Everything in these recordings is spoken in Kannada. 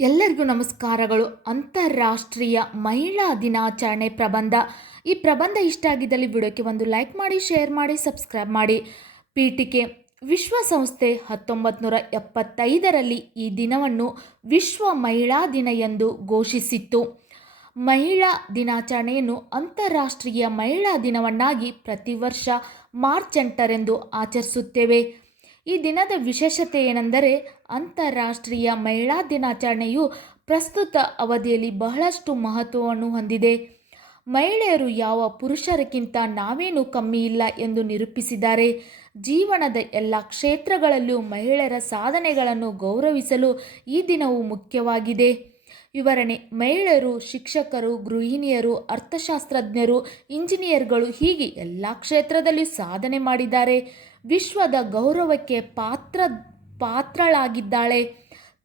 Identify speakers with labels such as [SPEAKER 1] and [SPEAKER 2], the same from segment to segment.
[SPEAKER 1] ಎಲ್ಲರಿಗೂ ನಮಸ್ಕಾರಗಳು. ಅಂತಾರಾಷ್ಟ್ರೀಯ ಮಹಿಳಾ ದಿನಾಚರಣೆ ಪ್ರಬಂಧ. ಈ ಪ್ರಬಂಧ ಇಷ್ಟ ಆಗಿದ್ದಲ್ಲಿ ವಿಡಿಯೋಕ್ಕೆ ಒಂದು ಲೈಕ್ ಮಾಡಿ, ಶೇರ್ ಮಾಡಿ, ಸಬ್ಸ್ಕ್ರೈಬ್ ಮಾಡಿ. ಪೀಠಿಕೆ ವಿಶ್ವಸಂಸ್ಥೆ ಹತ್ತೊಂಬತ್ತು ನೂರ ಎಪ್ಪತ್ತೈದರಲ್ಲಿ ಈ ದಿನವನ್ನು ವಿಶ್ವ ಮಹಿಳಾ ದಿನ ಎಂದು ಘೋಷಿಸಿತ್ತು. ಮಹಿಳಾ ದಿನಾಚರಣೆಯನ್ನು ಅಂತಾರಾಷ್ಟ್ರೀಯ ಮಹಿಳಾ ದಿನವನ್ನಾಗಿ ಪ್ರತಿ ವರ್ಷ ಮಾರ್ಚ್ ಎಂಟರೆಂದು ಆಚರಿಸುತ್ತೇವೆ. ಈ ದಿನದ ವಿಶೇಷತೆ ಏನೆಂದರೆ ಅಂತಾರಾಷ್ಟ್ರೀಯ ಮಹಿಳಾ ದಿನಾಚರಣೆಯು ಪ್ರಸ್ತುತ ಅವಧಿಯಲ್ಲಿ ಬಹಳಷ್ಟು ಮಹತ್ವವನ್ನು ಹೊಂದಿದೆ. ಮಹಿಳೆಯರು ಯಾವ ಪುರುಷರಕ್ಕಿಂತ ನಾವೇನು ಕಮ್ಮಿ ಇಲ್ಲ ಎಂದು ನಿರೂಪಿಸಿದ್ದಾರೆ. ಜೀವನದ ಎಲ್ಲ ಕ್ಷೇತ್ರಗಳಲ್ಲೂ ಮಹಿಳೆಯರ ಸಾಧನೆಗಳನ್ನು ಗೌರವಿಸಲು ಈ ದಿನವು ಮುಖ್ಯವಾಗಿದೆ. ವಿವರಣೆ, ಮಹಿಳೆಯರು, ಶಿಕ್ಷಕರು, ಗೃಹಿಣಿಯರು, ಅರ್ಥಶಾಸ್ತ್ರಜ್ಞರು, ಇಂಜಿನಿಯರ್ಗಳು ಹೀಗೆ ಎಲ್ಲ ಕ್ಷೇತ್ರದಲ್ಲಿ ಸಾಧನೆ ಮಾಡಿದ್ದಾರೆ. ವಿಶ್ವದ ಗೌರವಕ್ಕೆ ಪಾತ್ರ, ಪಾತ್ರಳಾಗಿದ್ದಾಳೆ.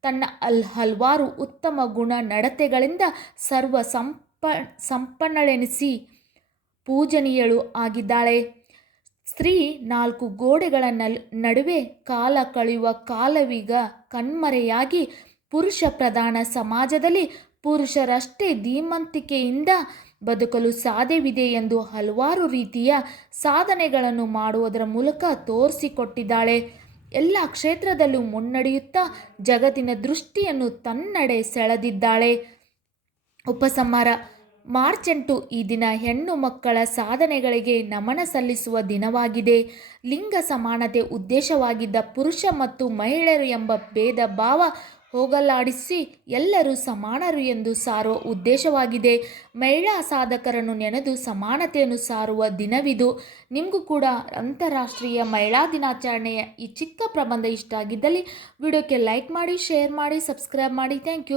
[SPEAKER 1] ತನ್ನ ಅಲ್ ಹಲವಾರು ಉತ್ತಮ ಗುಣ ನಡತೆಗಳಿಂದ ಸರ್ವ ಸಂಪ, ಸಂಪನ್ನಳೆನಿಸಿ ಪೂಜನೀಯಳು ಆಗಿದ್ದಾಳೆ. ಸ್ತ್ರೀ ನಾಲ್ಕು ಗೋಡೆಗಳ ನಡುವೆ ಕಾಲ ಕಳೆಯುವ ಕಾಲವೀಗ ಕಣ್ಮರೆಯಾಗಿ ಪುರುಷ ಪ್ರಧಾನ ಸಮಾಜದಲ್ಲಿ ಪುರುಷರಷ್ಟೇ ಧೀಮಂತಿಕೆಯಿಂದ ಬದುಕಲು ಸಾಧ್ಯವಿದೆ ಎಂದು ಹಲವಾರು ರೀತಿಯ ಸಾಧನೆಗಳನ್ನು ಮಾಡುವುದರ ಮೂಲಕ ತೋರಿಸಿಕೊಟ್ಟಿದ್ದಾಳೆ. ಎಲ್ಲ ಕ್ಷೇತ್ರದಲ್ಲೂ ಮುನ್ನಡೆಯುತ್ತಾ ಜಗತ್ತಿನ ದೃಷ್ಟಿಯನ್ನು ತನ್ನಡೆ ಸೆಳೆದಿದ್ದಾಳೆ. ಉಪಸಂಹಾರ ಮಾರ್ಚ್ ಎಂಟು ಈ ದಿನ ಹೆಣ್ಣು ಮಕ್ಕಳ ಸಾಧನೆಗಳಿಗೆ ನಮನ ಸಲ್ಲಿಸುವ ದಿನವಾಗಿದೆ. ಲಿಂಗ ಸಮಾನತೆ ಉದ್ದೇಶವಾಗಿದ್ದ ಪುರುಷ ಮತ್ತು ಮಹಿಳೆಯರು ಎಂಬ ಭೇದ ಭಾವ ಹೋಗಲಾಡಿಸಿ ಎಲ್ಲರೂ ಸಮಾನರು ಎಂದು ಸಾರುವ ಉದ್ದೇಶವಾಗಿದೆ. ಮಹಿಳಾ ಸಾಧಕರನ್ನು ನೆನೆದು ಸಮಾನತೆಯನ್ನು ಸಾರುವ ದಿನವಿದು. ನಿಮಗೂ ಕೂಡ ಅಂತಾರಾಷ್ಟ್ರೀಯ ಮಹಿಳಾ ದಿನಾಚರಣೆಯ ಈ ಚಿಕ್ಕ ಪ್ರಬಂಧ ಇಷ್ಟ ಆಗಿದ್ದಲ್ಲಿ ವಿಡಿಯೋಕ್ಕೆ ಲೈಕ್ ಮಾಡಿ, ಶೇರ್ ಮಾಡಿ, ಸಬ್ಸ್ಕ್ರೈಬ್ ಮಾಡಿ. Thank you.